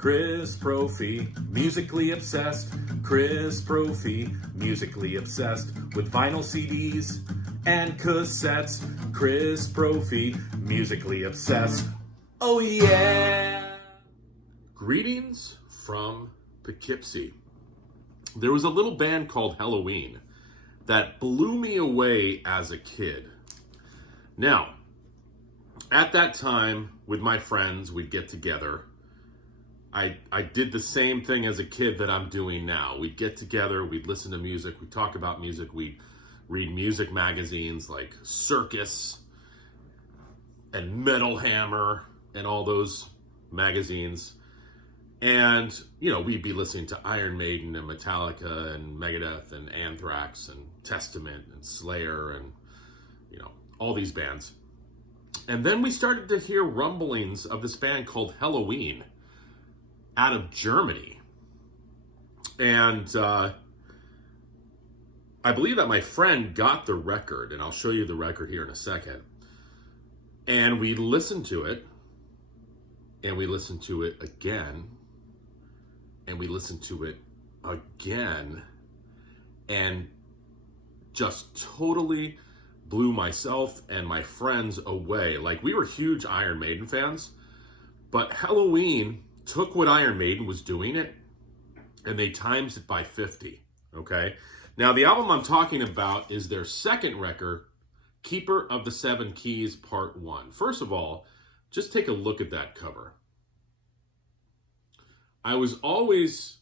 Chris Prophy, musically obsessed. Chris Prophy, musically obsessed with vinyl CDs and cassettes. Chris Prophy, musically obsessed. Oh yeah! Greetings from Poughkeepsie. There was a little band called Helloween that blew me away as a kid. Now, at that time, with my friends, we'd get together. I did the same thing as a kid that I'm doing now. We'd get together, we'd listen to music, we'd talk about music, we'd read music magazines like Circus and Metal Hammer and all those magazines. And, we'd be listening to Iron Maiden and Metallica and Megadeth and Anthrax and Testament and Slayer and, all these bands. And then we started to hear rumblings of this band called Helloween out of Germany. And I believe that my friend got the record, and I'll show you the record here in a second. And we listened to it, and we listened to it again, and we listened to it again, and just totally blew myself and my friends away. Like, we were huge Iron Maiden fans, but Helloween took what Iron Maiden was doing it, and they times it by 50, okay? Now, the album I'm talking about is their second record, Keeper of the Seven Keys, Part 1. First of all, just take a look at that cover. I was always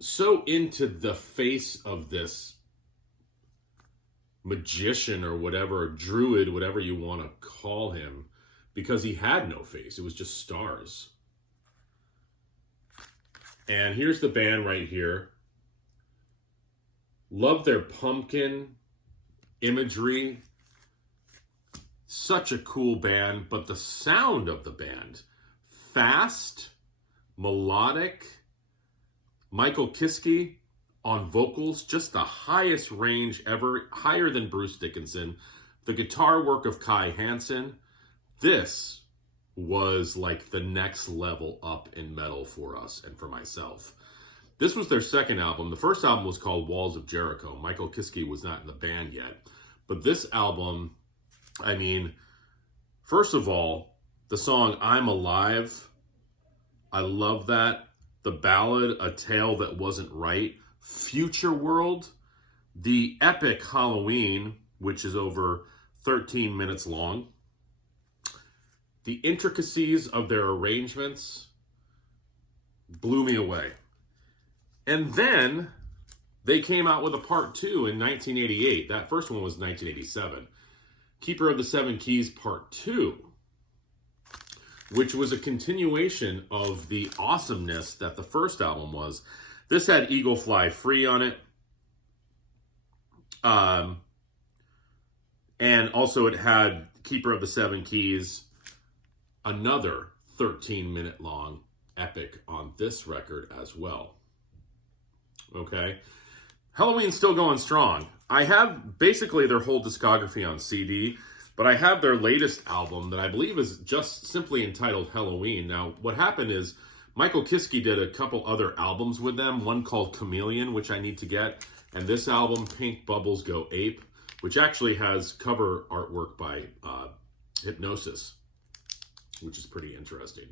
so into the face of this magician or whatever, or druid, whatever you want to call him, because he had no face. It was just stars. And here's the band right here. Love their pumpkin imagery. Such a cool band, but the sound of the band, fast, melodic. Michael Kiske on vocals, just the highest range ever, higher than Bruce Dickinson. The guitar work of Kai Hansen. This was like the next level up in metal for us and for myself. This was their second album. The first album was called Walls of Jericho. Michael Kiske was not in the band yet. But this album, first of all, the song I'm Alive, I love that. The ballad, A Tale That Wasn't Right. Future World, the epic Helloween, which is over 13 minutes long. The intricacies of their arrangements blew me away. And then they came out with a part 2 in 1988. That first one was 1987. Keeper of the Seven Keys, Part 2, which was a continuation of the awesomeness that the first album was. This had Eagle Fly Free on it. And also it had Keeper of the Seven Keys, another 13-minute long epic on this record as well. Okay? Helloween's still going strong. I have basically their whole discography on CD, but I have their latest album that I believe is just simply entitled Helloween. Now, what happened is Michael Kiske did a couple other albums with them, one called Chameleon, which I need to get, and this album, Pink Bubbles Go Ape, which actually has cover artwork by Hypnosis, which is pretty interesting.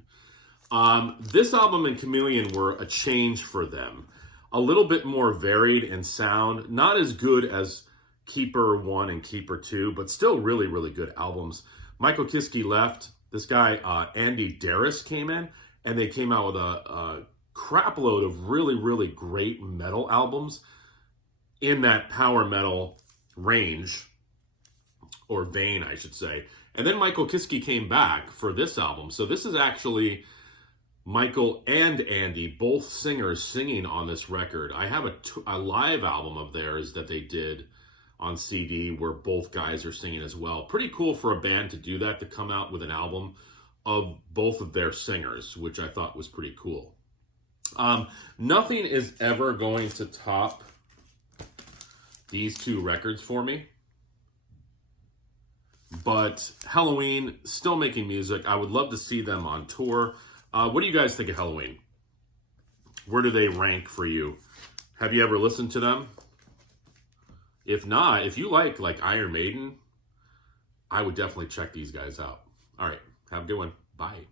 This album and Chameleon were a change for them. A little bit more varied in sound, not as good as Keeper 1 and Keeper 2, but still really, really good albums. Michael Kiske left. This guy, Andy Darris, came in, and they came out with a crap load of really, really great metal albums in that power metal range, or vein, I should say. And then Michael Kiske came back for this album. So this is actually Michael and Andy, both singers, singing on this record. I have a live album of theirs that they did on CD where both guys are singing as well. Pretty cool for a band to do that, to come out with an album of both of their singers, which I thought was pretty cool. Nothing is ever going to top these two records for me. But Helloween, still making music. I would love to see them on tour. What do you guys think of Helloween? Where do they rank for you? Have you ever listened to them? If not, if you like Iron Maiden, I would definitely check these guys out. All right, have a good one. Bye.